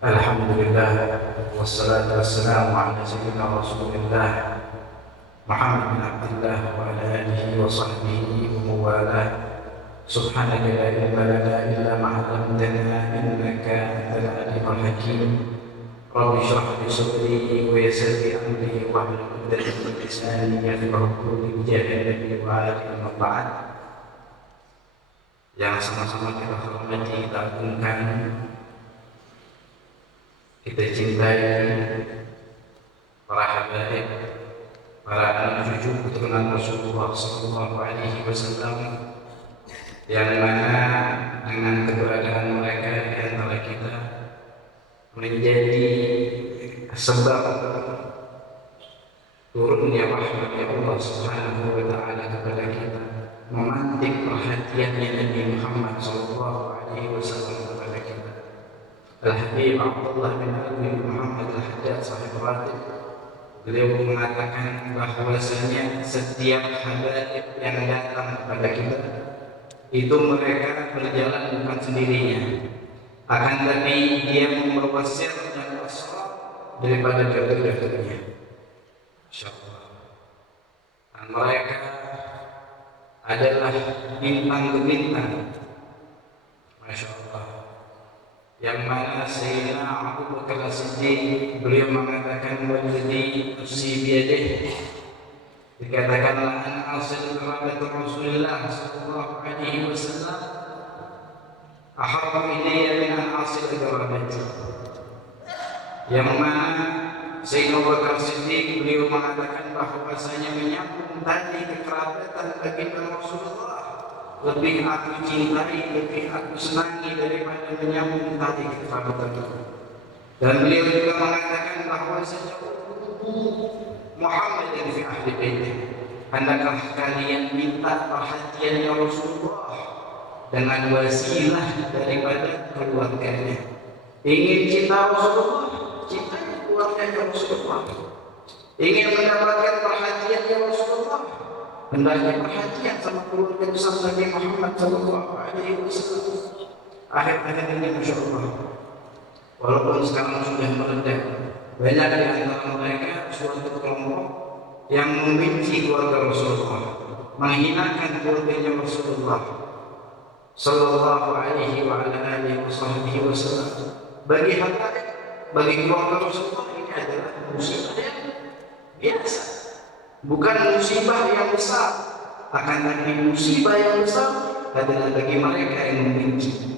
Alhamdulillah wassalatu wassalamu ala sayyidina Rasulillah Muhammad bin Abdullah wa ala alihi wa sahbihi wa mawalah. Subhanaka la ilma lana illa ma 'allamtana innaka antal alimul hakim. Rabbi shrah li sadri wa yassir li amri wahlul 'uqdatam min lisani yafqahu qawli bijahi nabi wa alihi wa ba'd. Yang sama-sama kita hormati, kita agungkan, kita cintai para habaib, para anak cucu keturunan Rasulullah SAW, yang mana dengan keberadaan mereka di antara kita menjadi sebab turunnya rahmat Allah Subhanahu wa Ta'ala kepada kita, memantik perhatiannya Nabi Muhammad SAW kepada kita. Al-Habib Abdullah bin Abi Muhammad Al-Haddad sahib ratib, beliau mengatakan bahwasanya setiap habaib yang datang kepada kita itu mereka berjalan bukan sendirinya, akan tapi dia membawa sir dan asrar daripada jodoh-jodohnya. Insyaallah. Dan mereka adalah bintang bintang, Masya Allah, yang mana Sayyidina Abu Bakar As-Siddiq beliau mengatakan wajdi nafsi biyadih, dikatakanlah an asil kerabat Rasulullah sallallahu alaihi wasallam ahabbu ilayya min an asil kerabati, yang mana Sayyidina Abu Bakar As-Siddiq beliau mengatakan bahwasanya menyambung tali kekerabatan baginda Rasulullah lebih aku cintai, lebih aku senangi daripada menyambung tali kekerabatan itu. Dan beliau juga mengatakan bahwasanya Muhammad dan fi ahli baitih, hendaklah kalian minta perhatiannya Rasulullah dengan wasilah daripada keluarganya. Ingin cinta Rasulullah, cintai keluarganya Rasulullah. Ingin mendapatkan perhatiannya Rasulullah, hendaknya perhatian sama keluarga besar Nabi Muhammad sallallahu alaihi wasallam. Akhir-akhir ini Masya Allah, walaupun sekarang sudah mereda. Banyak di antara mereka suatu kelompok yang membenci keluarga Rasulullah, menghinakan keluarganya Rasulullah Sallallahu alaihi wa ala alihi wasallam. Bagi hamba, bagi keluarga Rasulullah ini adalah musibah yang biasa, bukan musibah yang besar. Akan tapi musibah yang besar adalah bagi mereka yang membenci,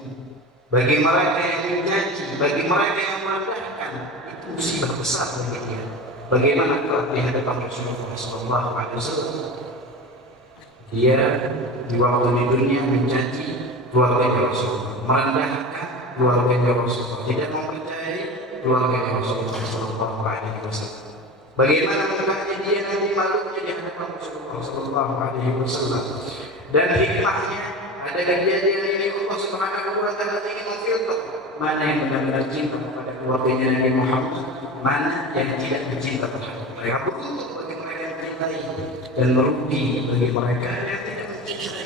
bagi mereka yang mencaci, bagi mereka yang merendahkan. Itu musibah besar bagi dia. Bagaimana kalau di hadapan Rasulullah Sallallahu alaihi wasallam, dia di waktu di dunia mencaci keluarga Rasulullah, merendahkan keluarga Rasulullah, tidak mempercayai keluarga Rasulullah Sallallahu alaihi wasallam. Bagaimana mukanya dia nanti malunya di hadapan Rasulullah Sallallahu alaihi wasallam. Dan hikmahnya ada kejadian ini, Allah Subhanahu wa taala ingin memfilter mana yang benar-benar cinta kepada keluarganya Nabi Muhammad, mana yang tidak bercinta terhadap mereka. Beruntung bagi mereka yang mencintai dan merugi bagi mereka yang tidak mencintai.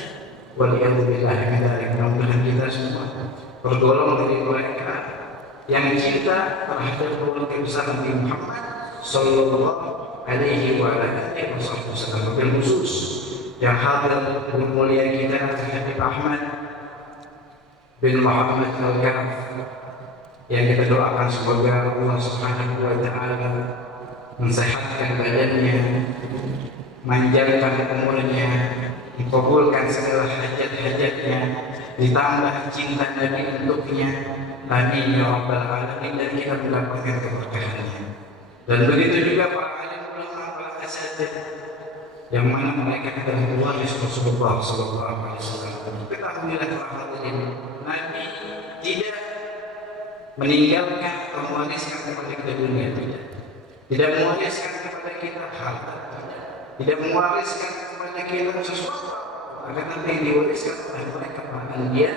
Waliyahulillah min dzalik. Mudah-mudahan kita semua tergolong dari mereka yang cinta terhadap keluarga besar Nabi Muhammad Sallallahu alaihi wa alihi wasallam. Bil khusus yang hadir dan mulia kita Habib Ahmad bin Muhammad Al-Garaf, yang kita doakan semoga Allah Subhanahu wa taala mensehatkan badannya, manjangkan umurnya, dikabulkan segala hajat-hajatnya, ditambah cinta Nabi untuknya. Amin ya rabbal alamin. Dan kita mendapatkan keberkahannya. Dan begitu juga para alim ulama, para asatidz yang mana mereka adalah waris Rasulullah Sallallahu alaihi wasallam. Ketahuilah para hadirin, Nabi tidak meninggalkan atau mewariskan kepada kita dunia, tidak mewariskan kepada kita harta, tidak mewariskan kepada kita sesuatu, akan tapi yang diwariskan oleh mereka para anbiya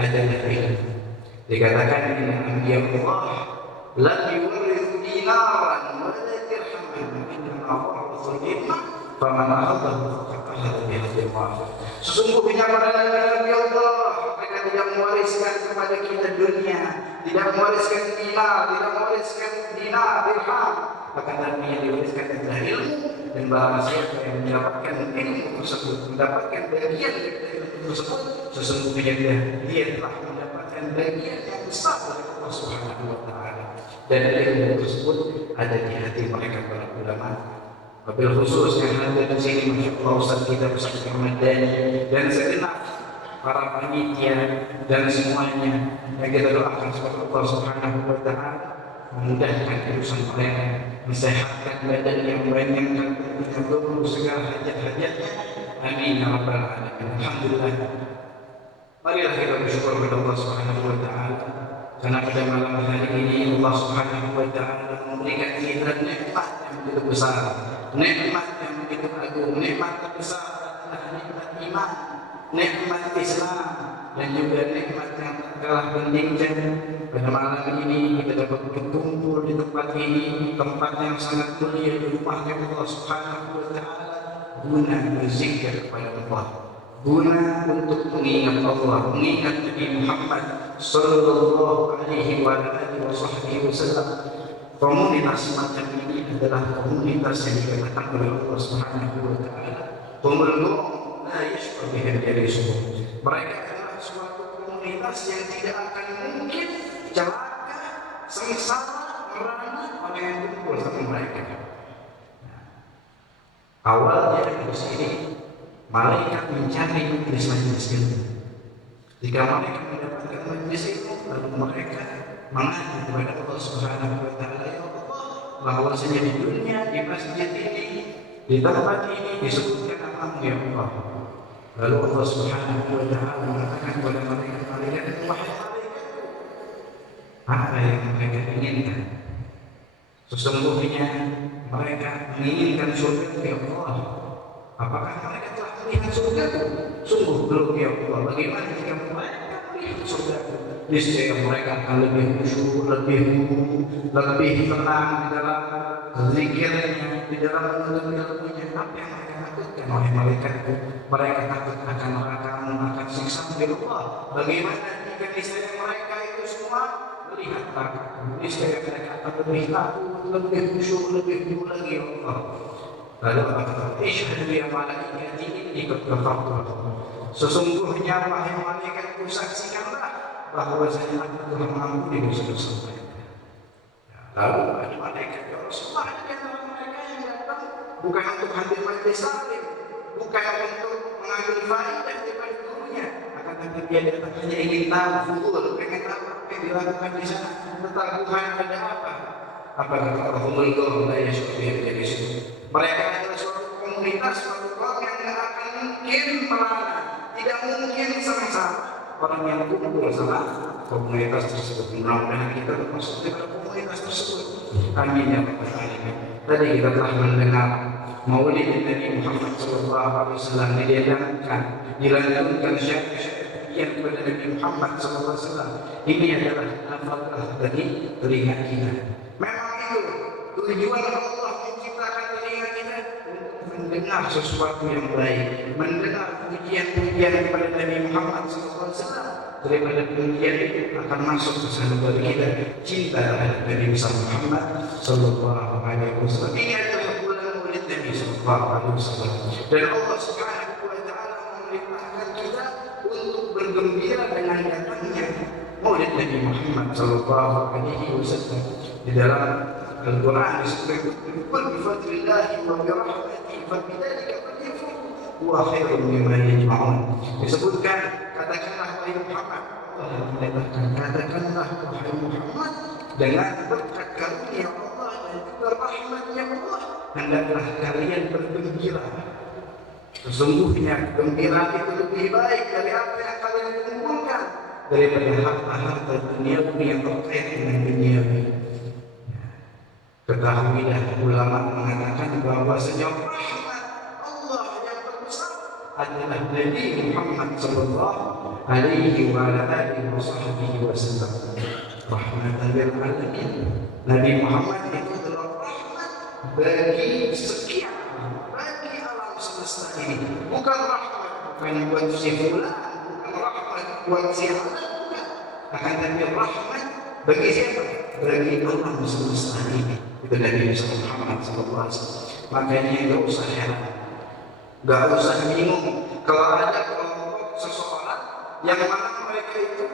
adalah ilmu. Dikatakan inna anbiya Allah lam yuwarithu dinaran wa la dirhaman, innama warathu ilma faman akhadhahu faqad akhadha bihadil wafir. Sesungguhnya para nabi Allah, mereka tidak mewariskan kepada kita dunia, tidak mewariskan dinar, tidak mewariskan dinar, dirham, akan tapi yang diwariskan adalah ilmu. Dan barang siapa yang mendapatkan ilmu tersebut, mendapatkan bagian dari ilmu tersebut, sesungguhnya dia telah mendapatkan bagian yang besar dari Allah Subhanahu wa taala. Dan ilmu tersebut ada di hati mereka para ulama. Wabil khusus yang hadir di sini, masya Allah, Ustaz kita Ustaz Ahmad Dhani dan segenap para panitia dan semuanya yang kita doakan semoga Allah Subhanahu wa taala memudahkan urusan mereka, mensehatkan badan yang banyak dan menyambung segala hajat-hajatnya. Amin ya rabbal alamin. Alhamdulillah. Marilah kita bersyukur kepada Allah Subhanahu wa taala karena pada malam hari ini Allah Subhanahu wa taala memberikan kita nikmat yang begitu besar, nikmat yang begitu agung. Nikmat terbesar adalah nikmat iman, nikmat Islam, dan juga nikmat yang tak kalah pentingnya. Pada malam ini kita dapat berkumpul di tempat ini, tempat yang sangat mulia, di rumahnya Allah Subhanahu wa taala, guna berzikir kepada Allah, guna untuk mengingat Allah, mengingat Nabi Muhammad Sallallahu alaihi wa alihi wasallam. Komunitas semacam ini adalah komunitas yang dikatakan oleh Allah Subhanahu wa taala, "Qumul la yashqa biha jalisuhum." Mereka adalah suatu komunitas yang tidak akan mungkin celaka, sengsara, merana orang yang kumpul sama mereka. Awalnya di sini malaikat mencari majelis-majelis ilmu. Jika mereka mendapatkan majelis ilmu, lalu mereka mengadu kepada Allah Subhanahu wa taala, ya Allah, bahwasanya di dunia, di masjid ini, di tempat ini disebutkan namamu ya Allah. Lalu Allah Subhanahu wa taala mengatakan kepada malaikat, wahai malaikatku, apa yang mereka inginkan? Sesungguhnya mereka menginginkan surga ya Allah. Apakah mereka telah melihat surga? Sungguh belum ya Allah. Bagaimana jika mereka melihat surga? Niscaya mereka akan lebih khusyuk, lebih tenang di dalam zikirnya, di dalam menuntut ilmunya. Apa yang mereka takutkan oleh malaikatku? Mereka takut akan neraka, akan siksa dari Allah. Bagaimana jika niscaya mereka itu semua lihatlah istri mereka akan lebih takut, lebih khusyuk, lebih dulu lagi ya Allah. Lalu Allah kata, "Isyhadu ya malaikati inni qad ghafartu lakum." Sesungguhnya wahai malaikatku, saksikanlah bahwa saya telah mengampuni dosa-dosa mereka. Lalu ada malaikat, ya Rasulullah, ada di antara mereka yang datang bukan untuk hadir majelis taklim, bukan untuk mengambil faedah daripada gurunya, akan tapi dia datang hanya ingin tahu full, pengen tahu apa yang dilakukan di sana, ketakuhan ada apa. Apa kata Rasulullah la yashbih dari situ. Mereka adalah suatu komunitas, suatu kaum yang tidak akan mungkin merana, tidak mungkin sengsara orang yang kumpul sama komunitas tersebut. Mudah-mudahan kita termasuk dalam komunitas tersebut. Amin ya rabbal alamin. Tadi kita telah mendengar Maulid Nabi Muhammad SAW didengarkan, dilanjutkan syair-syair kepada Nabi Muhammad SAW. Ini adalah nafkah bagi telinga kita. Memang itu tujuan Allah menciptakan telinga kita untuk mendengar sesuatu yang baik, mendengar pujian-pujian kepada Nabi Muhammad SAW. Daripada pujian itu akan masuk ke sana bagi kita cinta terhadap Nabi Muhammad Sallallahu Alaihi Wasallam. Ini adalah bulan Maulid Nabi Sallallahu Alaihi Wasallam. Dan Allah Subhanahu Wa Taala memerintahkan kita untuk bergembira dengan datangnya Maulid Nabi Muhammad Sallallahu Alaihi Wasallam. Di dalam Al-Quran disebutkan, "Qul bi fadlillahi wa bi rahmatihi fa bidzalika falyafrahu huwa khairun mimma yajma'un." Disebutkan, katakanlah wahai Muhammad, katakanlah wahai Muhammad, dengan berkat karunia Allah dan juga rahmatnya Allah, hendaklah kalian bergembira. Sesungguhnya kegembiraan itu lebih baik dari apa yang kalian kumpulkan, daripada harta-harta duniawi yang terkait dengan duniawi. Ketahuilah, ulama mengatakan bahwa sejauh rahmat Allah yang terbesar adalah Nabi Muhammad Sallallahu Alaihi Wasallam. Rahmatan lil alamin. Nabi Muhammad itu adalah rahmat bagi sekian, bagi alam semesta ini. Bukan rahmat bukan buat si fulan, bukan rahmat buat si anak, bukan. Akan tapi rahmat bagi siapa? Bagi alam semesta ini. Itu Nabi Muhammad Sallallahu Alaihi Wasallam. Makanya nggak usah heran, nggak usah bingung kalau ada kelompok seseorang yang mana mereka itu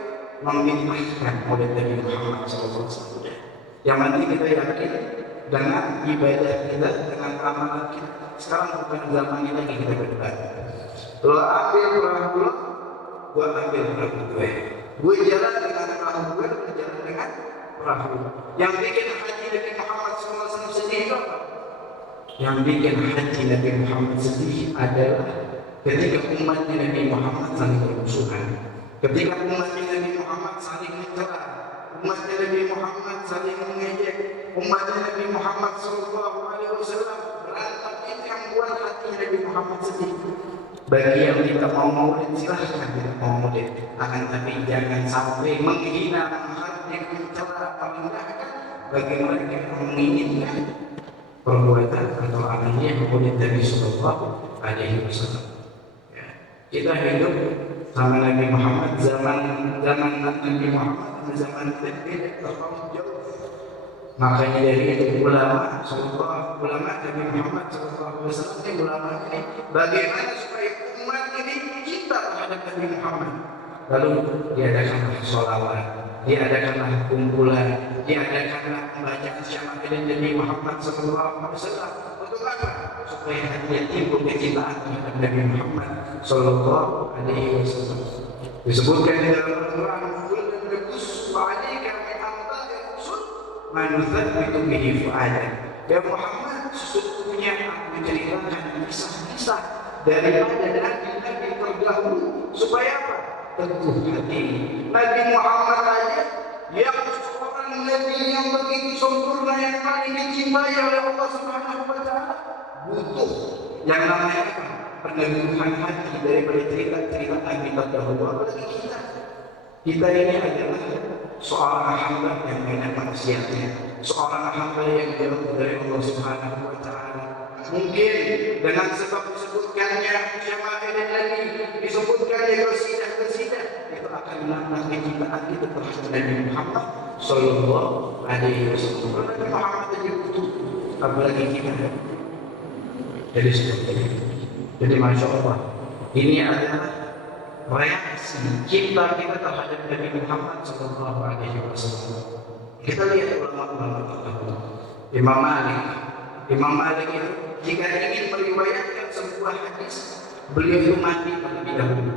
memintahkan Maulid Nabi Muhammad SAW. Yang nanti kita yakin dengan ibadah kita, dengan amalan kita. Sekarang bukan zamannya lagi kita berdebat. Lo ambil perahu lo, gua ambil perahu gue. Gue jalan dengan perahu gue, gue jalan dengan perahu. Yang bikin haji Nabi Muhammad SAW sedih apa? Yang bikin haji Nabi Muhammad sedih adalah ketika umatnya Nabi Muhammad saling bermusuhan, ketika umatnya Nabi Muhammad saling mencela, umatnya Nabi Muhammad saling mengejek, umatnya Nabi Muhammad Sallallahu Alaihi Wasallam berantem. Itu yang buat hati Nabi Muhammad sedih. Bagi yang tidak mau maulid silahkan tidak mau maulid, akan tapi jangan sampai menghina, menghardik, mencela, merendahkan bagi mereka yang menginginkan perbuatan atau amalnya maulid Nabi Sallallahu Alaihi Wasallam. Kita hidup sama Nabi Muhammad, zaman Nabi Muhammad dan zaman kita tidak terlalu jauh. Makanya dari itu ulama Nabi Muhammad SAW ini ulama ini bagaimana supaya umat ini cinta terhadap Nabi Muhammad. Lalu diadakanlah sholawat, diadakanlah kumpulan, diadakanlah pembacaan syama'il Nabi Muhammad SAW. Untuk apa? Supaya hatinya timbul kecintaan terhadap Nabi Muhammad Sallallahu Alaihi Wasallam. Disebutkan di dalam Al-Quran, "Kullu naqussu 'alaika min anba'ir rusul ma nuthabbitu bihi fu'adak." Ya Muhammad, sesungguhnya aku menceritakan kisah-kisah daripada nabi-nabi terdahulu supaya apa? Teguh hati. Nabi Muhammad aja yang seorang nabi yang begitu sempurna, yang paling dicintai oleh Allah Subhanahu Wa Taala, butuh yang namanya peneguhan hati daripada cerita-cerita Nabi terdahulu. Apalagi kita ini adalah seorang hamba yang banyak maksiatnya, seorang hamba yang jauh dari Allah Subhanahu Wa Taala. Mungkin dengan sebab disebutkannya syama'il Nabi, disebutkannya qasidah itu akan menambah kecintaan kita terhadap Nabi Muhammad Sallallahu Alaihi Wasallam. Kalau Nabi Muhammad aja butuh, apalagi kita. Jadi seperti itu. Jadi masya Allah, ini adalah reaksi cinta kita terhadap Nabi Muhammad Sallallahu Alaihi Wasallam. Kita lihat ulama-ulama terdahulu. Imam Malik. Imam Malik itu jika ingin meriwayatkan sebuah hadis, beliau itu mandi terlebih dahulu.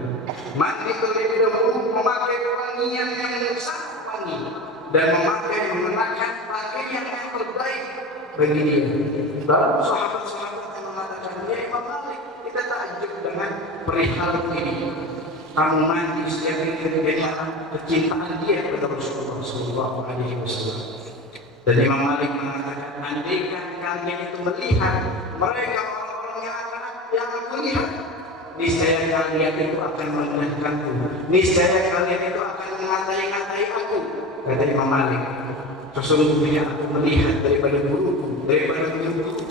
Mandi terlebih dahulu, memakai wangian yang sangat wangi dan mengenakan pakaian yang terbaik bagi dia. Lalu sahabat-sahabat yang mengatakan, ya Imam Malik, kita takjub dengan perihal ini. Kamu mandi setiap hari dengan kecintaan dia kepada Rasulullah Sallallahu Alaihi Wasallam. Dan Imam Malik mengatakan, andaikan kalian itu melihat mereka orang-orang yang aku lihat, niscaya kalian itu akan merendahkanku, niscaya kalian itu akan mengatai-ngatai aku. Kata Imam Malik, sesungguhnya aku melihat daripada guruku, daripada guruku,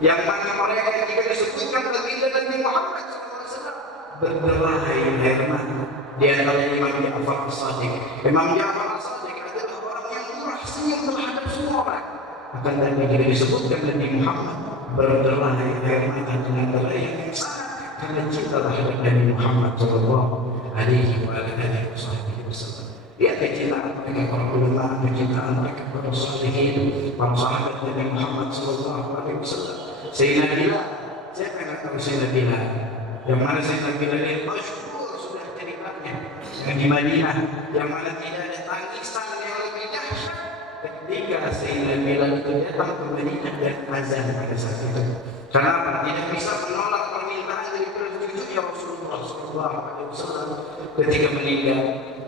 yang mana mereka jika disebutkan baginda Nabi Muhammad SAW berderai air mata. Di antara Imam Ja'far As-Shadiq. Imam Ja'far As-Shadiq adalah orang yang murah senyum terhadap semua orang. Akan tetapi jika disebutkan Nabi Muhammad berderai air mata dengan derai yang sangat karena cinta terhadap Nabi Muhammad Sallallahu Alaihi Wasallam. Lihat kecintaan mereka para ulama, kecintaan mereka para salihin, para sahabat Nabi Muhammad Sallallahu Alaihi Wasallam. Sayyidina Bilal, siapa yang tahu Sayyidina Bilal? Yang mana Sayyidina Bilal ini masyhur sudah ceritanya yang di Madinah, yang mana tidak ada tangisan yang lebih dahsyat ketika Sayyidina Bilal itu datang ke Madinah dan azan pada saat itu. Kenapa? Tidak bisa menolak permintaan dari cucunya Rasulullah Sallallahu Alaihi Wasallam ketika meninggal.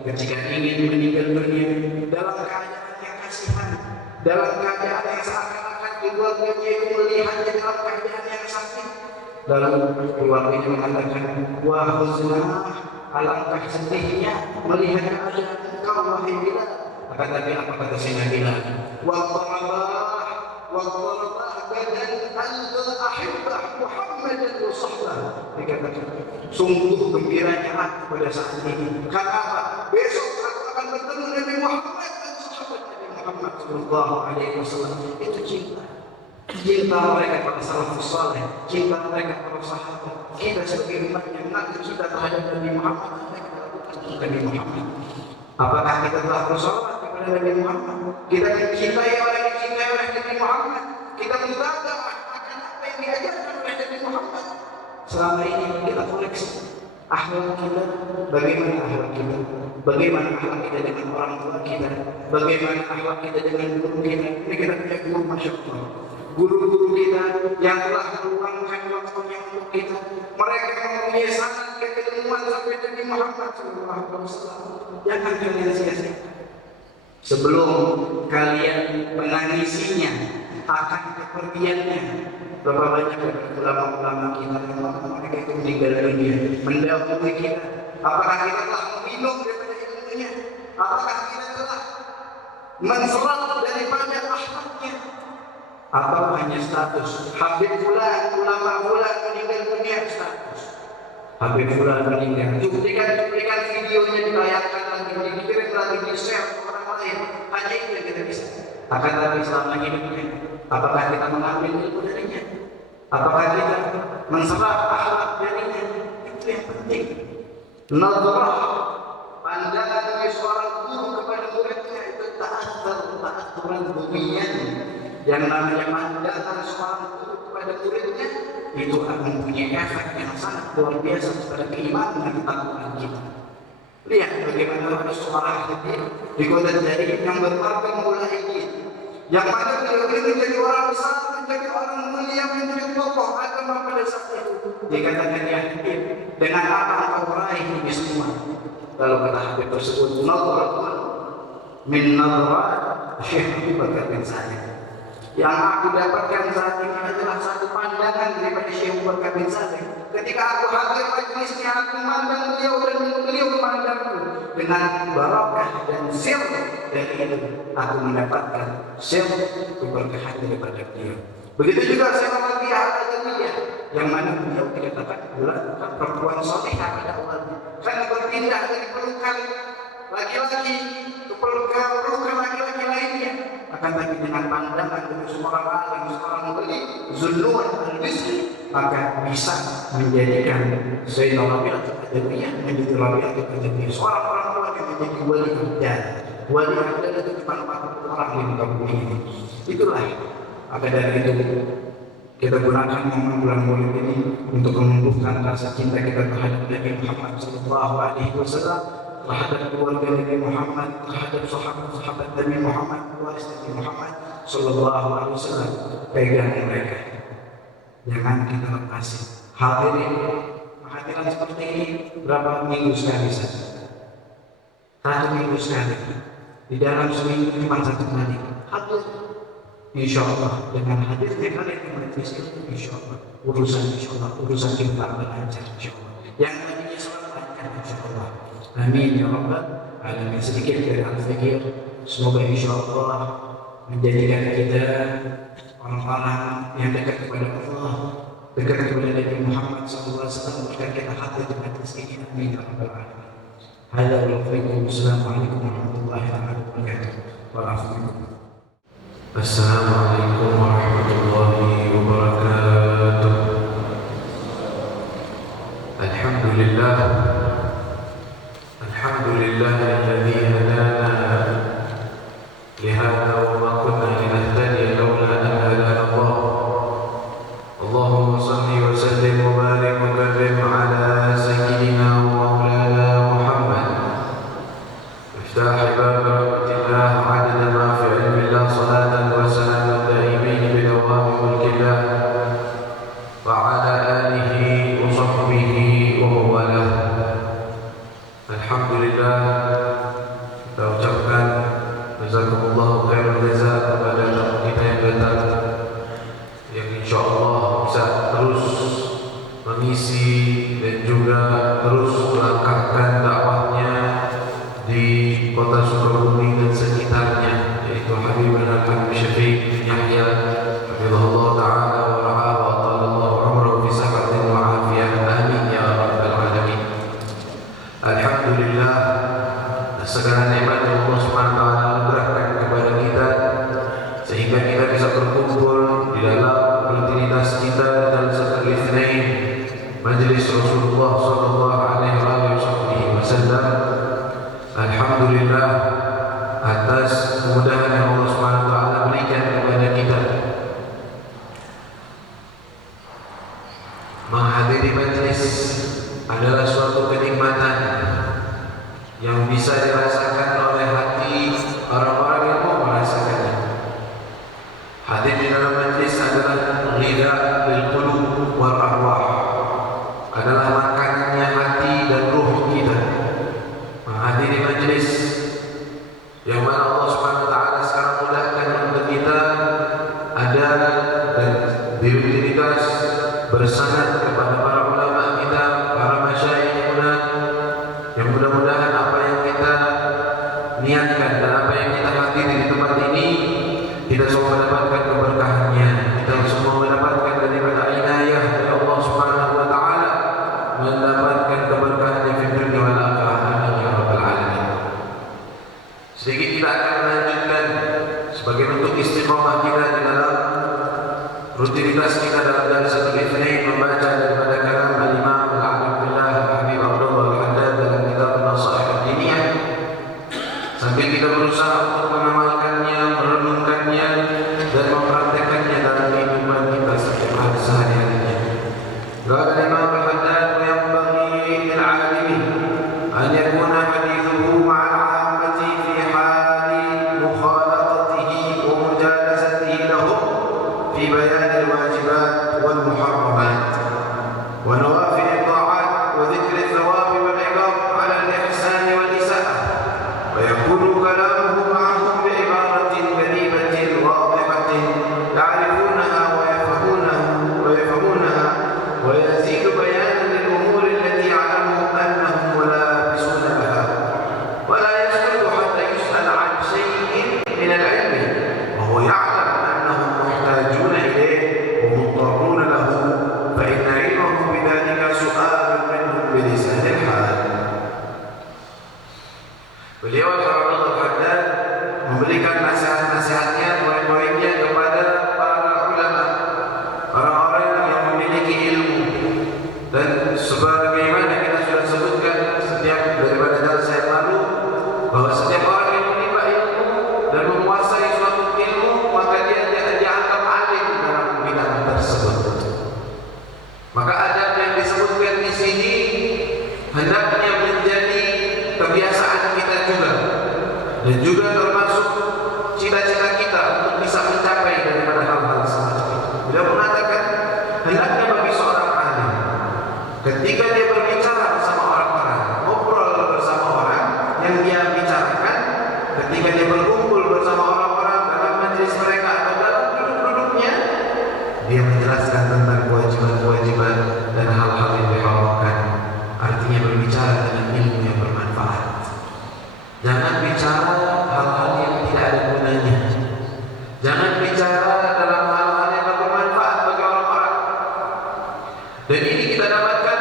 Ketika ingin meninggal dunia dalam keadaan yang kasihan, dalam keadaan yang seakan-akan keluarganya itu melihatnya dalam keadaan yang sakit, lalu keluarganya mengatakan, wah huznah, alangkah sedihnya melihat keadaan engkau wahai Bilal. Akan tapi apa kata Sayyidina Bilal? Waqtarabah badan al-ahibbah Muhammadan wa sahbah. Dikatakan, sungguh gembiranya aku pada saat ini. Kenapa? Besok aku akan bertemu Nabi Muhammad dan sahabat Nabi Muhammad Sallallahu Alaihi Wasallam. Itu cinta. Cinta mereka pada salafus saleh, cinta mereka pada sahabat. Kita sebagai umat yang mengaku cinta terhadap Nabi Muhammad, mereka lakukan untuk Nabi Muhammad. Apakah kita telah bersolat kepada Nabi Muhammad? Kita dicintai oleh Nabi Muhammad. Kita mutaba'ah akan apa yang diajarkan oleh Nabi Muhammad. Selama ini kita koleksi akhlak kita, bagaimana akhlak kita, bagaimana akhlak kita dengan orang tua kita, bagaimana akhlak kita dengan guru kita. Ini kita punya guru, masya Allah. Guru-guru kita yang telah meluangkan waktunya untuk kita. Mereka mempunyai sanad keilmuan sampai Nabi Muhammad SAW. Jangan kalian sia-siakan. Sebelum kalian menangisinya akan kepergiannya. Berapa banyak ulama-ulama kita yang mereka itu meninggal dunia, mendahului kita. Apakah kita telah meminum daripada ilmunya? Apakah kita telah menserap daripada akhlaknya? Atau hanya status Habib fulan, ulama fulan meninggal dunia, status Habib fulan meninggal, cuplikan videonya ditayangkan lagi, dikirim lagi, di-share ke orang lain. Hanya itu yang kita bisa. Akan tapi selama hidupnya, apakah kita mengambil ilmu darinya? Apakah kita menserap akhlak darinya? Itu yang penting. Nadrah, pandangan seorang guru kepada muridnya itu ta'aturan bumian. Yang namanya pandangan seorang guru kepada muridnya itu akan mempunyai efek yang sangat luar biasa kepada keimanan dan ketakwaan kita. Lihat bagaimana ada seorang hadis di kota Jadi yang berpakai mulai ini, yang mana beliau menjadi orang besar, menjadi orang mulia, menjadi tokoh agama pada saat itu. Dikatakan ya Habib, dengan apa engkau raih ini semua? Lalu kata Habib tersebut, nadratun min nadrat Syekh Abu Bakar bin Sa'id. Yang aku dapatkan saat ini adalah satu pandangan daripada Syekh Abu Bakar bin Sa'id. Ketika aku hadir majlisnya, aku memandang beliau dan beliau memandangku dengan barakah dan sir dari itu. Aku mendapatkan sir keberkahan daripada beliau. Begitu juga Syekh Muhammadiyah Al-Adawiyah, yang mana beliau dikatakan bukan perempuan salihah pada awalnya, karena berpindah dari pelukan laki-laki keperluan laki-laki lainnya. Akan tapi dengan pandangan dari seorang alim, seorang wali, Zunnun al-Misri, maka bisa menjadikan Sayyidina Rabi'ah al-Adawiyah menjadi Rabi'ah al-Adawiyah, seorang perempuan yang menjadi wali abdal. Wali abdal itu cuma 40 orang di muka bumi ini. Itulah. Maka dari itu kita gunakan momen bulan Maulid ini untuk menumbuhkan rasa cinta kita terhadap Nabi Muhammad SAW, terhadap keluarga Nabi Muhammad, terhadap sahabat Nabi Muhammad, waris Nabi Muhammad SAW. Pegang mereka, jangan kita lepasin. Hadirin, kehadiran seperti ini berapa minggu sekali saja? 1 minggu sekali. Di dalam seminggu cuma 1 kali. Hadir. Insya Allah dengan hadirnya kalian di majelis ilmu, insya Allah urusan kita akan lancar, insya Allah. Yang tadinya selalu lancar, insya Allah. Amin ya Rabbal Alamin. Sedikit dari al-fikir, semoga insya Allah menjadikan kita orang-orang yang dekat kepada Allah, dekat kepada Nabi Muhammad SAW, dan kita hadir di majelis ini. Amin ya Rabbal Alamin. Hada wal fiqh. Assalamualaikum warahmatullahi wabarakatuh. Assalamualaikum warahmatullahi wabarakatuh. Alhamdulillah alladzi hadana lihada wa ma kunna linahtadiya laula an hadana Allah. Allahumma shalli wa sallim wa barik wa karrim ala sayyidina wa maulana Muhammad. Iftah bab rahmatillah adada ma fi ilmillah salatan wa salaman daimin bi dawami mulkillah wa ala alihi wa sahbihi wa mawalah. Alhamdulillah, kita ucapkan jazakumullahu khairan jazaa kepada tamu kita yang datang, yang insyaallah bisa terus mengisi dan juga terus melangkahkan dakwahnya di kota Sukabumi dan sekitarnya, yaitu Habibana Habib Syafiq Yahya hafizahullah ta'ala wa ra'a wa atalallahu umrahu fi sihhatin wa afiyah. Amin ya rabbal alamin. Alhamdulillah, segala nikmat yang Allah Subhanahu wa taala anugerahkan kepada kita sehingga kita bisa berkumpul di dalam rutinitas kita dalam satu Itsnain, majelis Rasulullah sallallahu alaihi wasallam. Alhamdulillah atas kemudahan yang Allah Subhanahu wa taala berikan kepada kita. Menghadiri majelis adalah suatu kenikmatan yang bisa dirasakan oleh hati orang-orang yang mau merasakannya. Hadir di dalam majelis adalah ghidha bil qulub wal arwah, adalah makanannya hati dan ruh kita. Menghadiri majelis yang mana Allah Subhanahu wa taala sekarang mudahkan untuk kita ada dan dirutinitas bersanad kepada para ulama kita, para masyayikh yang mudah-mudahan apa yang kita niatkan dan apa yang kita hadiri di tempat ini, kita semua mendapatkan keberkahannya, kita semua mendapatkan daripada inayah dari Allah Subhanahu wa taala, mendapatkan keberkahan di dunia wal akhirah. Amin ya rabbal alamin. Sedikit kita akan melanjutkan sebagai bentuk istiqomah kita di dalam rutinitas kita dalam Jalsatul Itsnain, membaca daripada kalam al-Imam al-Alhamdulillah Habib Abdullah al-Haddad dalam kitab Nasaih ad-Diniyah, sambil kita berusaha untuk mengamalkannya, merenungkannya dan mempraktekannya dalam kehidupan kita setiap hari sehari-harinya. Qala al-Imam al-Haddad wa yanbaghi lil 'alimi an yakuna hadithuhu ma'a al-'ammati fi hali mukhalatatihi wa mujalasatihi lahum fi bayan al-wajibat wal muharramat wa nawafil at-ta'at wa dhikr ath-thawab wal 'iqab 'ala al-ihsan wal isa'ah, wa yakunu kalamuhu ma'ahum Beliau Al Haddad memberikan nasihat-nasihatnya, poin-poinnya kepada para ulama, orang-orang yang memiliki ilmu. Dan sebagaimana kita sudah sebutkan setiap daripada dalil yang lalu, bahwa setiap orang yang menimba ilmu dan menguasai suatu ilmu, maka dia dianggap alim dalam bidang tersebut. Maka adab yang disebutkan di sini hendaknya menjadi kebiasaan kita juga, dan juga termasuk cita-cita kita untuk bisa mencapai daripada hal-hal semacam itu. Beliau mengatakan hendaknya bagi seorang alim ketika dia berbicara bersama orang-orang, ngobrol bersama orang yang dia bicarakan, ketika dia berkumpul bersama orang-orang dalam majelis mereka atau dalam duduk-duduknya, dia menjelaskan tentang kewajiban-kewajiban dan hal-hal yang diharamkan. Artinya berbicara dengan ilmu yang bermanfaat. Jangan bicara hal-hal yang tidak ada gunanya. Jangan bicara dalam hal-hal yang tak bermanfaat bagi orang-orang. Dan ini kita dapatkan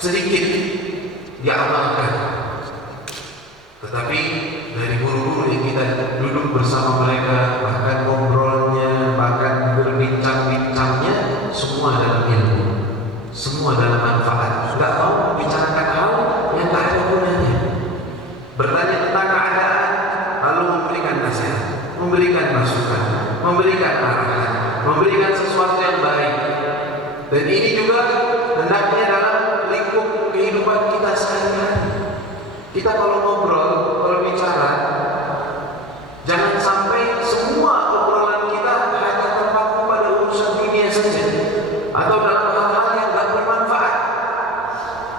sedikit diamalkan. Tetapi dari guru-guru yang kita duduk bersama mereka, bahkan ngobrolnya, bahkan berbincang-bincangnya, semua dalam ilmu, semua dalam manfaat. Tidak mau membicarakan hal yang tak ada gunanya. Bertanya tentang keadaan, lalu memberikan nasihat, memberikan masukan, memberikan arahan, memberikan sesuatu yang baik. Dan ini juga hendaknya dalam lingkup kehidupan kita sehari-hari. Kita kalau ngobrol, kalau bicara, jangan sampai semua obrolan kita hanya terpaku pada urusan dunia saja, atau dalam hal-hal yang tak bermanfaat.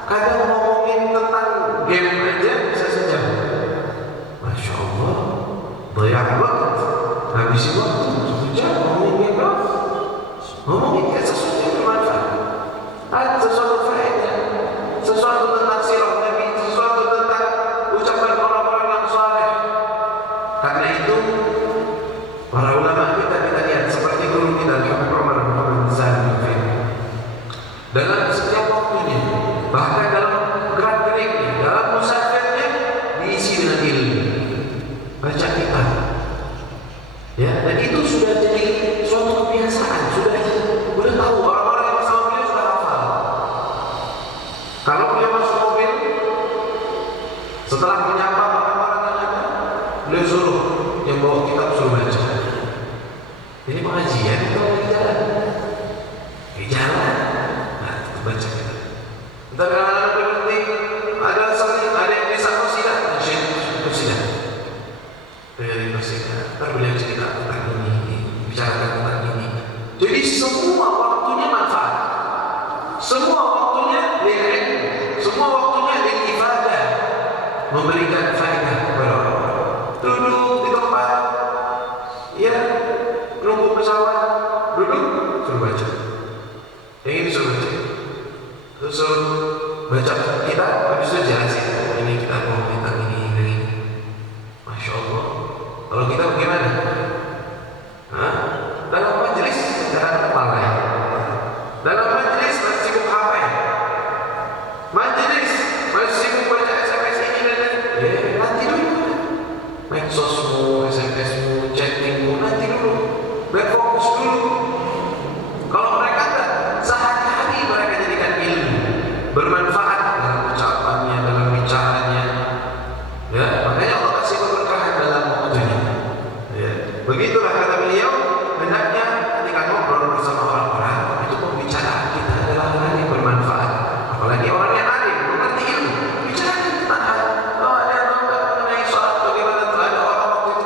Kadang ngomongin tentang game aja bisa saja, Masya Allah, banyak banget, habisin waktu 1 jam ngomongin game, ngomongin sesuatu yang bermanfaat, ada sesuatu faedah, sesuatu tentang sirah Nabi, sesuatu tentang ucapan orang-orang yang saleh. Karena itu para ulama kita lihat seperti guru kita Habib Umar Muhammad Zain dalam setiap waktunya, bahkan dalam gerak-geriknya, dalam musafirnya, diisi dengan ilmu, baca kitab. Ya, dan itu sudah jadi suatu kebiasaan, sudah tahu orang-orang yang bersama beliau sudah hafal. Kalau beliau masuk mobil, setelah menyapa orang-orang yang ada, beliau suruh yang bawa kitab suruh baca. Ini pengajian itu lagi jalan, di jalan, nah itu baca kita. Entar kadang-kadang berhenti, ada yang bisa qasidah, qasidah. Dari qasidah, entar beliau cerita tentang ini, bicarakan tentang ini. Jadi semua waktunya manfaat, semua waktunya lil'ilm, semua waktunya lil-ifadah, memberikan faedah kepada orang. Duduk di tempat, ya, nunggu pesawat, duduk, suruh baca. Yang ini suruh baca, terus suruh baca kita, habis itu jelasin. Ini kita mau minta ini. Masya Allah. Kalau kita bagaimana? Dalam majelis jangan kepala ya. Dalam majelis masih sibuk HP, majelis masih sibuk baca SMS ini dan nanti dulu. Medsosmu, SMSmu, chattingmu, nanti dulu. Berfokus dulu. Kalau mereka tak, sehari-hari mereka jadikan ilmu bermanfaat dalam ucapannya, dalam bicaranya. Ya, makanya Allah kasih keberkahan dalam waktunya. Ya, begitulah kata beliau, hendaknya ketika ngobrol bersama orang-orang itu pembicaraan kita adalah hal yang bermanfaat. Apalagi orang yang alim, mengerti ilmu, bicarakan tentang hal. Oh, ada yang tahu mengenai sholat bagaimana? Ada orang waktu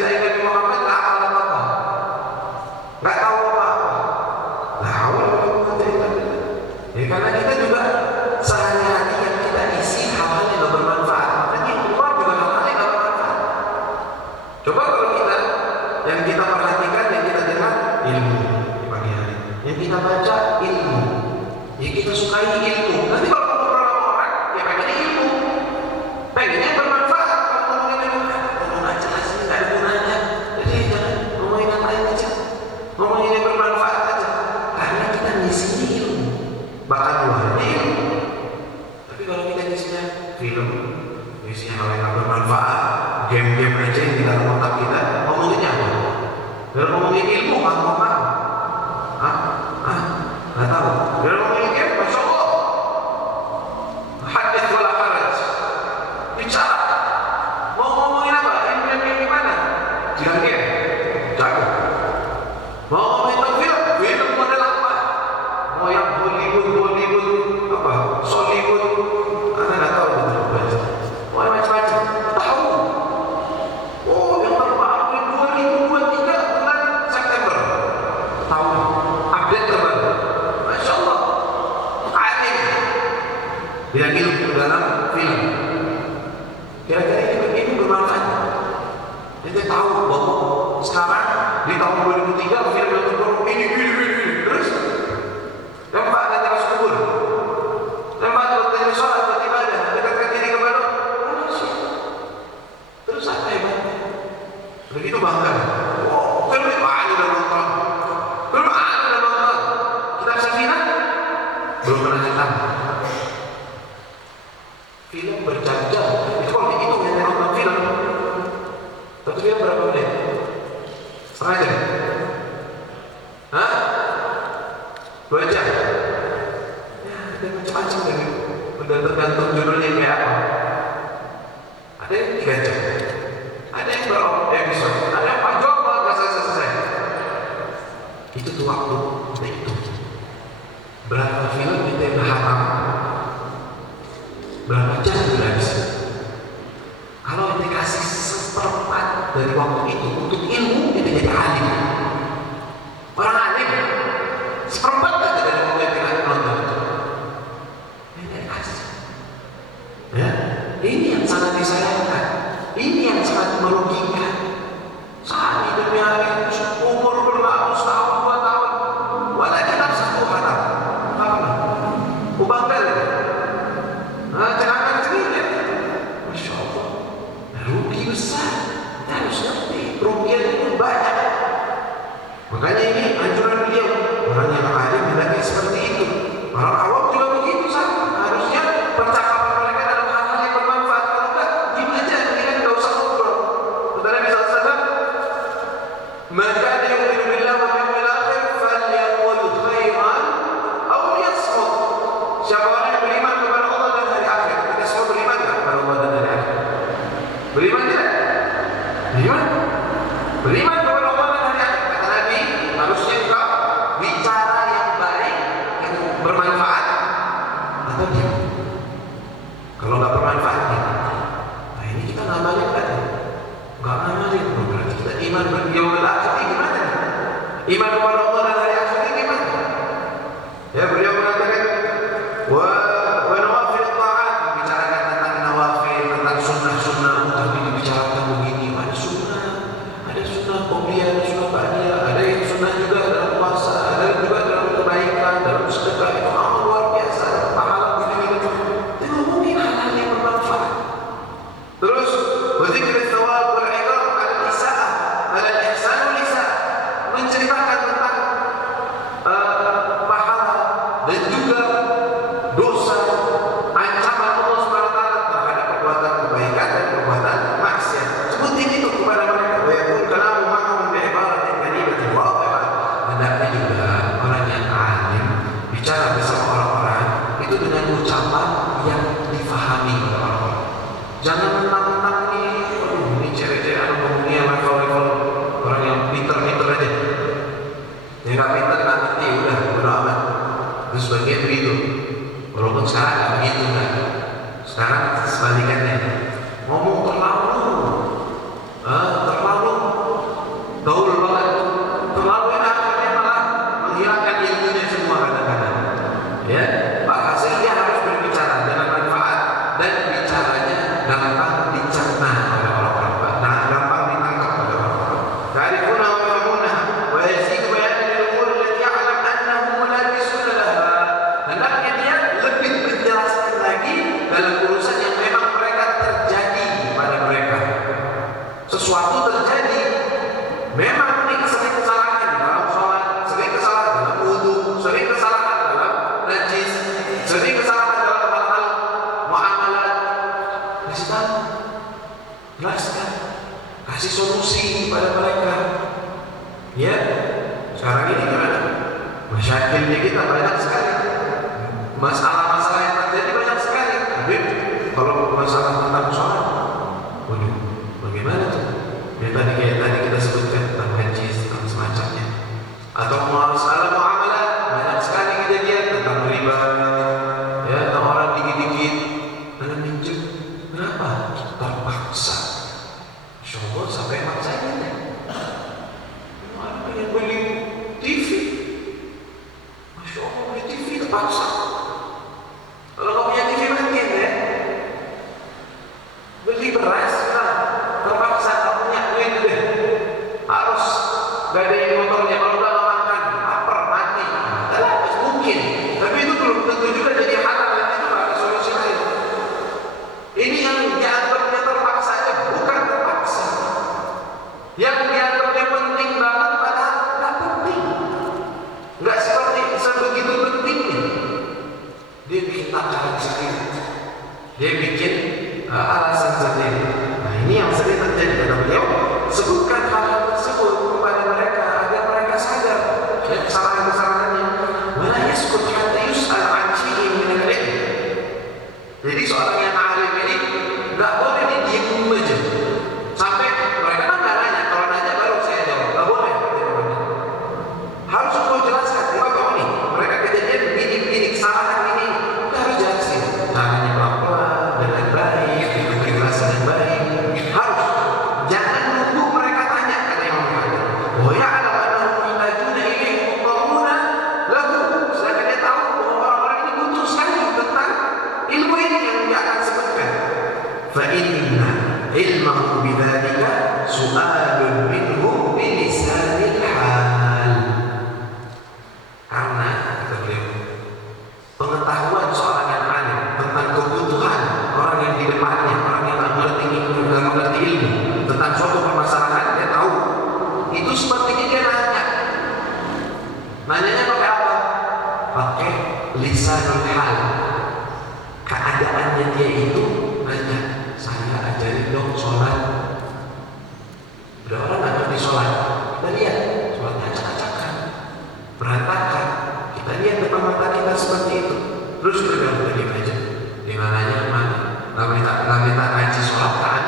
ceritain Nabi Muhammad nggak hafal apa-apa, nggak tahu apa-apa. Nah, ya karena kita juga sehari-hari yang kita isi hal-hal yang nggak bermanfaat, makanya yang keluar juga hal-hal yang nggak bermanfaat. Coba kalau yang kita perhatikan, yang kita dengar ilmu di pagi hari, yang kita baca ilmu, yang kita sukai ilmu. Nanti kalau ngobrol sama orang, ya pengennya ilmu, pengennya bermanfaat. Kalau ngomongin ilmu, nggak jelas ini, nggak ada gunanya. Jadi jangan ngomongin yang lain aja, ngomongin yang bermanfaat aja. Karena kita ngisinya ilmu, bahkan luarnya ilmu. Tapi kalau kita ngisinya film, ngisinya hal yang nggak bermanfaat, game-game aja yang di dalam otak kita, ngomonginnya apa? Kalau ngomongin ilmu, ngomong apa? Nggak tahu. Kalau ngomongin game, Masya Allah, hadits wala haraj, bicara. Mau ngomongin apa? Ilmu yang gimana? Jangan game, jago. Mau ngomongin tentang film model apa? Mau yang Bollywood, apa? Sollywood, Anda nggak tahu betul. Mau yang macam-macam, tahu. Oh, yang terbaru 2023 bulan September. Tahu, update terbaru. Masya Allah, alim. Yang ilmu dalam film. Kira-kira ini bermanfaat. Kita tahu bahwa sekarang di tahun 2003 film yang terbaru ini. Terus lempar ke atas kubur, lempar ke atas sholat, buat ibadah, dekatkan diri kepada manusia. Terus apa hebatnya? Begitu bangga. Oh, film itu udah nonton. Film udah nonton. Kitab Safinah belum pernah nonton. Film berjam-jam. Itu kalau dihitung yang nonton film. Satu film berapa menit? Setengah jam? Hah? 2 jam? Ya, ada macam-macam lagi. Udah tergantung judulnya kayak apa. Ada yang 3 jam. Ada yang berapa episode. Ada yang 4 jam nggak selesai. Itu tuh waktu. Nah itu. Berapa film kita yang hatam? Berapa jam sudah habis? Kalau kita kasih seperempat dari waktu itu untuk ilmu, kita jadi alim. Orang alim seperempat aja dari waktu yang kita nonton itu. Ini kasih. Ya, ini yang sangat disayangkan. Ini yang sangat merugikan. Saat hidupnya umur berlalu setahun 2 tahun, walau kita satu hatam. Ubanggal. Jangan sendiri. Masya Allah, rugi besar. Kita harus ngerti, kerugian itu banyak. Makanya ini anjuran beliau, orang yang alim hendaknya seperti itu. Orang awam juga begitu sama. Harusnya percakapan mereka dalam hal-hal yang bermanfaat. Kalau enggak, diam aja, mendingan enggak usah ngobrol. Saudara bisa saja, maka dia yu'minu billah wal yawmil akhir falyaqul khairan aw liyasmut. Siapa orang yang beriman kepada Allah dan hari akhir? Kita semua beriman enggak kepada Allah dan hari akhir? Beriman tidak? Beriman kepada Allah dan hari akhir. Kata Nabi, harusnya juga bicara yang baik, yang bermanfaat, atau diam. Kalau nggak bermanfaat, diam. Nah ini kita ngamalin kan? Nggak ngamalin, berarti kita iman berdiyawal akhir ini gimana? Iman kepada Allah dan hari akhir ini gimana? Ya beliau mengatakan, wa nawafil ta'at, membicarakan tentang nawafil, tentang sunnah-sunnah, tapi dibicarakan begini, ada sunnah qobliyah, ada sunnah ba'diyah, ada yang sunnah juga dalam puasa, ada juga dalam kebaikan, dalam sedekah. Itu amal luar biasa, pahala begini. Dia ngomongin hal-hal yang bermanfaat. Terus wazikr tsawab wal iqab ala isa'ah, ala ihsan wal isa'ah, menceritakan tentang pahala dan juga dosa, ancaman Allah SWT terhadap perbuatan kebaikan dan perbuatan maksiat. Sebutin itu kepada mereka. Wa yakun kalamu ma'hum bi ibaratin kalimatin wadihah. Hendaknya juga orang yang alim bicara bersama orang-orang itu dengan ucapan yang difahami oleh orang-orang. Jangan mentang-mentang ini cewek-cewek ngomongnya level-level orang yang pinter-pinter aja. Yang nggak pinter nggak ngerti, udah amat. Terus bagian begitu. Walaupun sekarang nggak begitu kan. Sekarang sebalikannya, ngomong terlalu solusi kepada mereka. Ya, sekarang ini gimana? Masyakilnya kita banyak sekali, masalah-masalah yang terjadi banyak sekali. Tapi kalau masalah tentang sholat, waduh, bagaimana tuh? Yang tadi kita sebutkan tentang haji, tentang semacamnya. Atau masalah muamalah, banyak sekali kejadian tentang riba, ya, tentang orang dikit-dikit, dengan minjem. Kenapa? Terpaksa. Insya Allah sampai maksanya deh. Ada pengen beli TV, Masya Allah beli TV terpaksa. Kalau nggak punya TV makin ya, beli beras, nah, terpaksa nggak punya duit deh, harus gadein motornya kalau nggak makan, lapar mati. Tidak mungkin, tapi itu belum tentu juga jadi halal, dan itu ada solusi lain. Ini yang dianggapnya terpaksa aja, bukan terpaksa. Yang dianggapnya penting banget padahal nggak penting, nggak seperti sebegitu pentingnya. Dia bikin takaran sendiri, dia bikin alasan sendiri. Nah, ini yang sering terjadi dalam beliau sebutkan hal tersebut kepada mereka agar mereka sadar kesalahan-kesalahannya. Wala yaskut hatta yus'al an syai'in min al-'ilm. Jadi seorang yang alim ini nggak boleh diam aja sampai mereka kan nggak nanya, kalau nanya baru saya jawab, nggak boleh. Harus kau jelaskan, tahu nih mereka kejadian begini, kesalahan ini, kita harus jelasin. Caranya pelan-pelan dengan baik, dengan penjelasan yang baik. Harus, jangan nunggu mereka tanya, kata Imam Bukhari. Oh ya, ada orang muhtajuna ilaihi muqawmuna lahu. Sedangkan dia tahu bahwa orang-orang ini butuh sekali tentang ilmu ini yang dia akan sebutkan. Fa inna ilmahu bidzalika su'alun minhu bilisanil hal. Karena kata beliau, pengetahuan seorang yang alim tentang kebutuhan orang yang di depannya, orang yang tak mengerti ilmu tentang suatu permasalahan, dia tahu. Itu sepertinya dia nanya. Nanyanya pakai apa? Pakai lisanul hal. Keadaannya dia itu nanya, saya ajarin dong sholat. Ada orang nggak ngerti sholat, kita lihat sholatnya acak-acakan, berantakan. Kita lihat depan mata kita seperti itu. Terus bergabung tadi aja. Dengan nanya mana? Nggak minta ngaji sholat kan?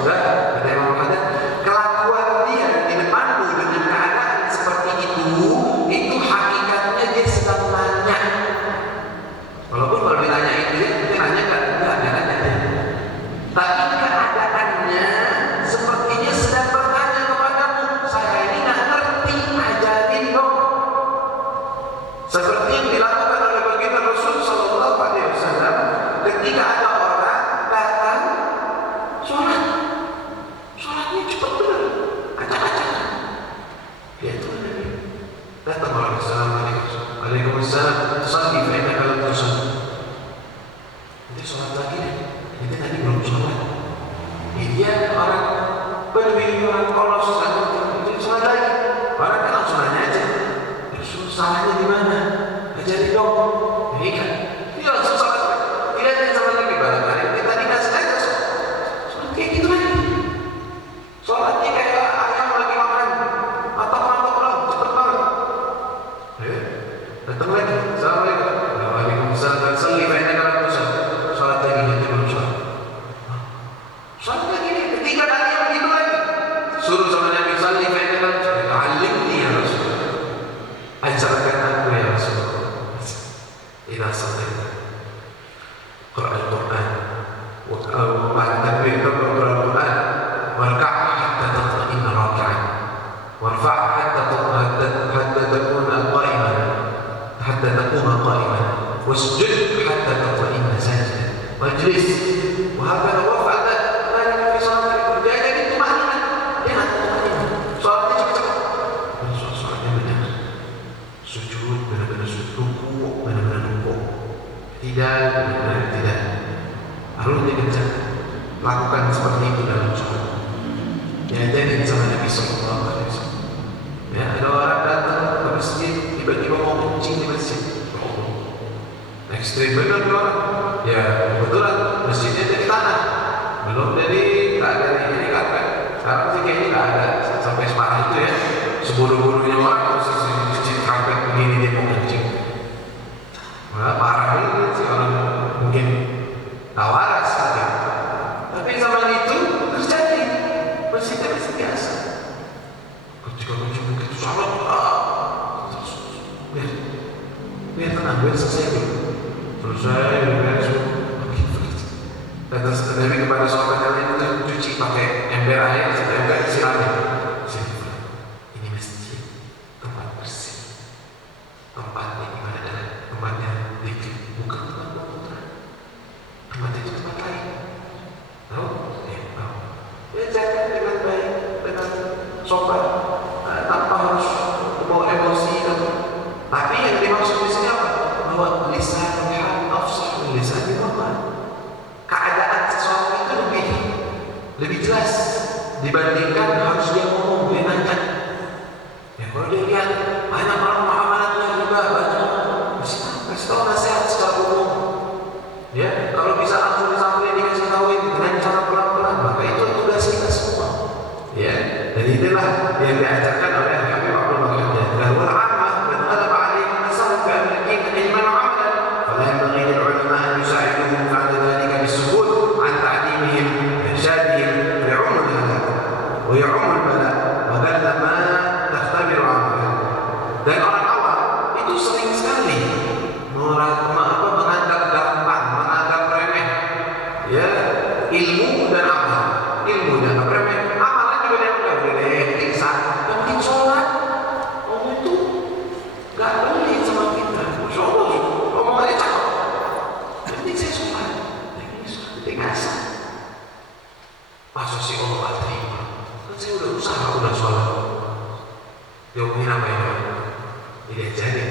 Enggak. Kata Imam Bukhari, kelakuan dia di depanmu dengan keadaan seperti itu hakikatnya dia sedang nanya. Walaupun kalau ditanya itu dia nanya enggak nanya. Tapi keadaannya sepertinya sedang bertanya kepadamu, saya ini nggak ngerti, ajarin dong. Seperti yang dilakukan oleh baginda Rasul Sallallahu Alaihi Wasallam ketika ada orang datang sholat, sholatnya cepat benar, acak-acakan. Dia itu Nabi datang orang Assalamualaikum, Waalaikumsalam, sholat di mana kalau tu sholat? Nanti sholat lagi deh. Ini tadi belum sholat. Dia orang Badui, orang polos, itu sholat lagi. Orang kan langsung nanya aja, salahnya di mana? Ajari dong. Ini kan, dia langsung sholat. Tidak ada sama lagi barangkali. Kita dikasih aja sholat kayak gitu lagi. Sholatnya kayak ayam lagi makan, mantap dong, cepet banget. Datang lagi. Assalamualaikum. Waalaikumsalam. Salli baina kalau sholat lagi nanti belum sholat. Sholat lagi nih, ketiga kali yang begitu lagi. Suruh sama Nabi salli baina kalau alimni ya Rasul. Ajarkan aku ya Rasulullah. Idza shallaita Qur'an Al-Qur'an wa ba'da Al-Qur'an warka' hatta tatma'inna rak'an warfa' hatta takuna qa'iman wasjud hatta tatma'inna sajidan wajlis wa hakadha waf'al dzalika fi salatik. Jadi itu maknanya dia nak sholatnya cepat-cepat. Sholatnya benar. Sujud benar-benar sujud, ruku benar-benar ruku, tidak benar-benar tidak. Harus dikerjakan. Lakukan seperti itu dalam sholat. Diajarin sama Nabi Sallallahu Alaihi Wasallam. Ya, ada orang datang ke masjid tiba-tiba mau kencing di masjid. Ekstrim benar tuh orang. Ya kebetulan masjidnya dari tanah, belum dari karpet. sekarang sih kayaknya nggak ada sampai separah itu ya. Sebodoh-bodohnya orang harus cuci karpet begini dia mau kencing. Nah, parah ini sih orang mungkin tak waras saja. Tapi zaman itu terjadi masih biasa. Ketika kencing begitu salat, biar tenang, biar selesai dulu. Selesai, beres. Dan Nabi kepada sahabat kalian itu cuci pakai ember air, ember siramin. Ini masjid, tempat bersih, tempatnya ibadah, tempatnya zikir, bukan tempat kotoran. Tempat itu tempat lain. Tahu? Ya, tahu. Ya jaga dengan baik, dengan sopan, tanpa harus membawa emosi. Tapi yang dimaksud di sini apa? Bahwa lisanul hal afsah min lisanil maqal. Keadaan seseorang itu lebih jelas dibandingkan harus dia ngomong, dia nanya. Ya kalau dia lihat banyak orang muamalatnya juga banyak, kasih tahu nasihat secara umum. Ya kalau bisa langsung disampaikan dikasih tahu dengan cara pelan-pelan, maka itu tugas kita semua. Ya dan inilah yang diajarkan oleh Habib Abdul Wahid. Dan wal ammah man ghalaba alaihim nasab bi amrihi ilman wa amalan fala yanbaghi lil ulama an yusa'iduhum ba'da dhalika bisukut an ta'limihim irshadihim li'umul halak wa ya'umul bala wa qalla ma takhtabiru amalan. Dan orang awam itu sering sekali menganggap gampang, menganggap remeh ya ilmu dan amal. Ilmu dan remeh, amalan juga dia udah periksa, yang penting sholat. Ngomong itu gak pelit sama kita. Masya Allah, omongannya cakep. Yang penting saya sholat, yang penting asal. Masa sih Allah gak terima? Kan saya udah usaha, udah sholat. Jawabnya apa ya? Tidak jadi,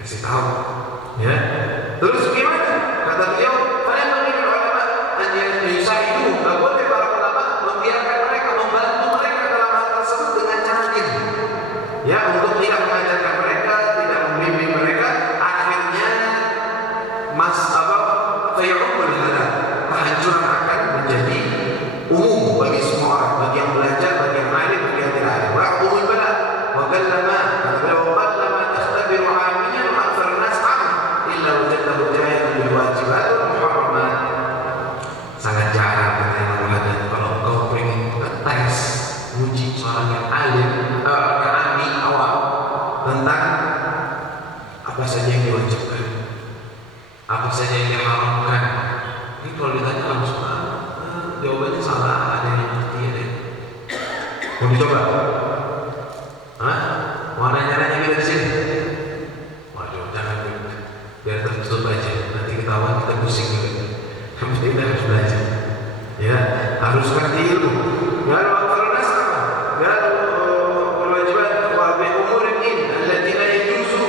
kasih tahu. Ya, terus gimana? Kata beliau, kalian mengingat ulama, hanya bisa itu, gak boleh para ulama membiarkan mereka, membantu mereka dalam hal tersebut dengan cara ini. Ya, untuk tidak mengajarkan mereka, tidak membimbing mereka, akhirnya fayu'umul halak, kehancuran akan menjadi umum bagi semua orang, bagi yang belajar, bagi yang alim, bagi yang tidak alim. Wa'umul bala, wa qallama takhtabiru 'amiyan wa aktsar an-nas 'am illa wajadtahu jahilan bil wajibat wal muharramat. Sangat jarang kata Imam Haddad kalau engkau ingin tes uji seorang yang alim, yang ami, awam tentang apa saja yang diwajibkan, apa saja yang diharamkan. Ini kalau ditanya langsung jawabannya salah, ada yang ngerti ada. Mau dicoba? Hah? Mau nanya-nanya kita di sini? Waduh, jangan biar tertutup aja. Nanti ketahuan kita pusing gitu. Yang penting kita harus belajar. Ya, harus ngerti ilmu. Ya, waktu apa? Ya, berwajiban wa bi umurin allati la yajuzu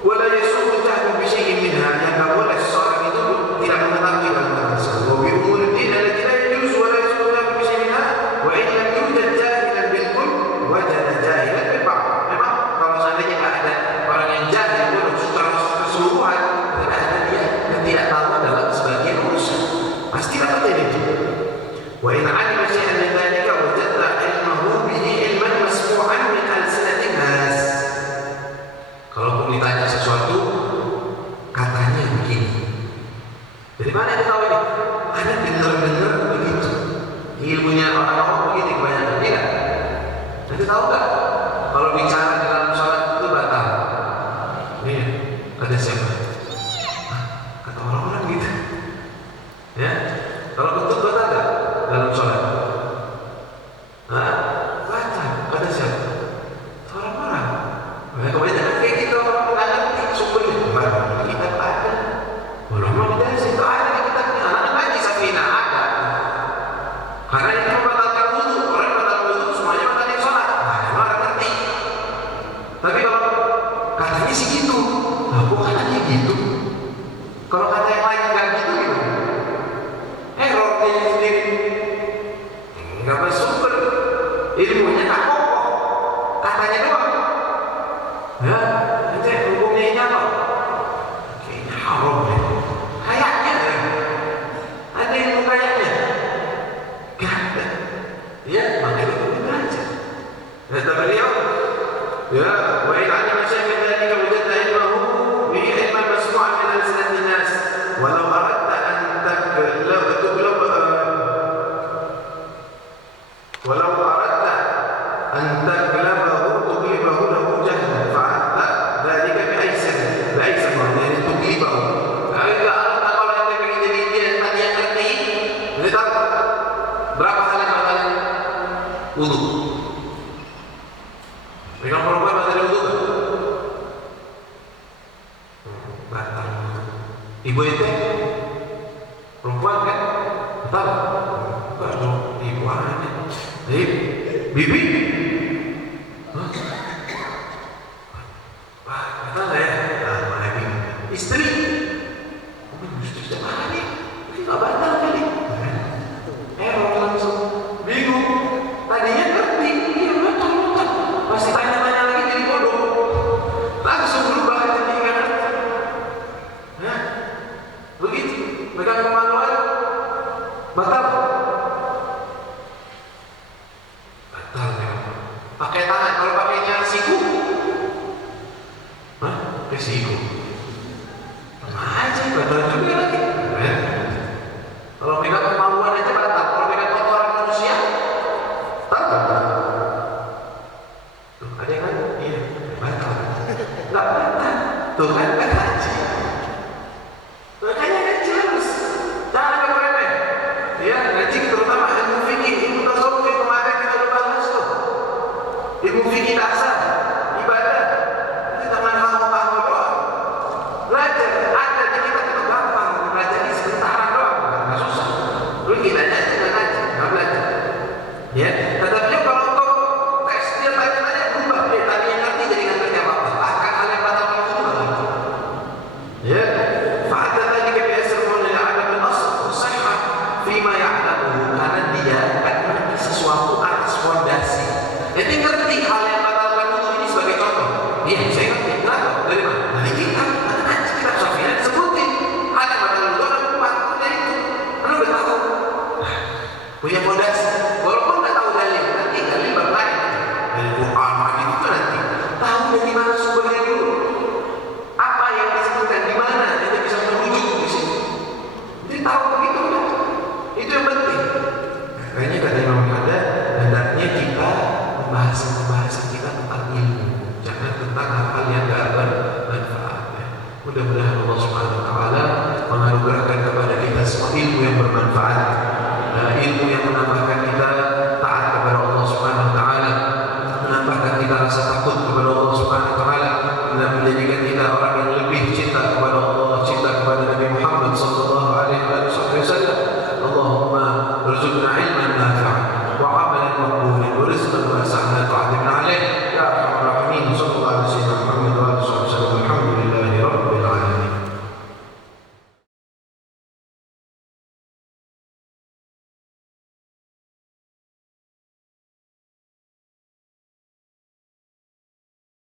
wa la yasuhu jahlu bi syai'in minha. Yang enggak boleh seseorang itu tidak mengetahui hal tersebut. Wa bi umurin allati la yajuzu wa la yasuhu jahlu bi syai'in minha wa in lam yujad jahilan bil kull wajada jahilan bil ba'd. Memang kalau seandainya enggak ada orang yang jahil secara keseluruhan, tidak ada dia yang tidak tahu dalam sebagian urusan. Pasti dapat itu. Wa in 'alima syai'an min dzalika wajadta ilmahu bihi ilman masmu'an min alsinatin nas. Kalau ditanya sesuatu, katanya begini. Dari mana kita tahu ini? Ada benar-benar begitu. Ilmunya orang-orang begitu kebanyakan tidak. Nanti tahu nggak? Kalau bicara dalam sholat itu batal. Nih, kata siapa? Kata orang-orang gitu. Ya, kalau betul batal nggak dalam sholat? Batal. Kata siapa? Orang-orang. Nah, kebanyakan kayak gitu orang nggak ngerti sumbernya. Mana kita ada? Ulama kita sih ada di kitabnya. Anak ngaji Safinah ada. Karena itu membatalkan wudu. Orang membatalkan wudu semuanya batalkan sholat. Nah, orang ngerti. Tapi kalau katanya sih gitu, lah kok katanya gitu? Kalau kata yang lain nggak gitu gimana? Rotenya sendiri nggak bersumber, ilmunya tak kokoh, katanya doang. Ya, nanti hukumnya ini apa? Kayaknya haram deh. Kayaknya ada ilmu kayaknya. Gak ada. Ya, Kata beliau, ya, wa in 'alima syai'an min dhalika wajadta ilmahu bihi ilman masmu'an min alsinatin nas walau aradta an tuglab walau aradta an tuglibahu lahu jahlan fa'anta dhalika bi'aisan yani tuglibahu. Kalau anda ingin jadi dia tadi yang ngerti, berarti tahu berapa hal yang batal wudu. Pegang perempuan batal wudu kan? Batal. Ibu itu perempuan kan? Batal. Kalau ibu aneh. Jadi bibi? Batal ya? Mana bibi? Istri? Istri mana nih? Nggak batal kali. Orang langsung bingung. Tadinya ngerti, iya betul. Pasti tanya-tanya lagi jadi bodoh. Langsung berubah jadi nggak ngerti. Nah, begitu. Pegang kemaluan, batal. Batal ya. Pakai tangan, kalau pakainya siku, pakai siku. Aja batal juga lagi. Kalau pegang kemaluan aja batal. Kalau pegang kotoran manusia, batal. Tuh, ada kan? Iya, batal. Nggak batal. Tuh kan haji. Makanya haji harus jangan ada remeh. Ya, haji terutama ilmu fikih, ilmu tasawuf kemarin kita udah bahas tuh. Ilmu fikih dasar, ibadah. Itu jangan hal-hal doang. Belajar, ada di kita gampang belajar di sebentar doang, nggak susah. Lu kita aja nggak belajar. Ya, tetapi kalau kau tes dia tanya-tanya berubah deh, tadi yang ngerti jadi nggak ngerti apa-apa. Bahkan hal yang batal itu nggak ngerti. Ya, fa'adha tadi kebiasaan mulai ada benas sahih fima ya'lamu karena dia akan mengerti sesuatu atas fondasi. Jadi ngerti hal yang batalkan wudu ini sebagai contoh. Iya, saya ngerti. Kenapa? Dari mana? Dari kitab. Kitab Syafi'i sebutin hal yang batalkan wudu ada empat. Dari itu, lu udah tahu. Punya fondasi. Walaupun nggak tahu dalil, nanti dalil berlain. Dari Quran, hadis itu nanti tahu dari mana sumbernya dulu. Apa yang disebutkan di mana kita bisa merujuk di sini. Jadi tahu begitu kan? Itu yang penting. Makanya kata Imam ada hendaknya kita pembahasan kita tentang ilmu, jangan tentang hal yang tidak bermanfaat. Mudah-mudahan Allah Subhanahu Wa Taala menganugerahkan kepada kita semua ilmu yang bermanfaat.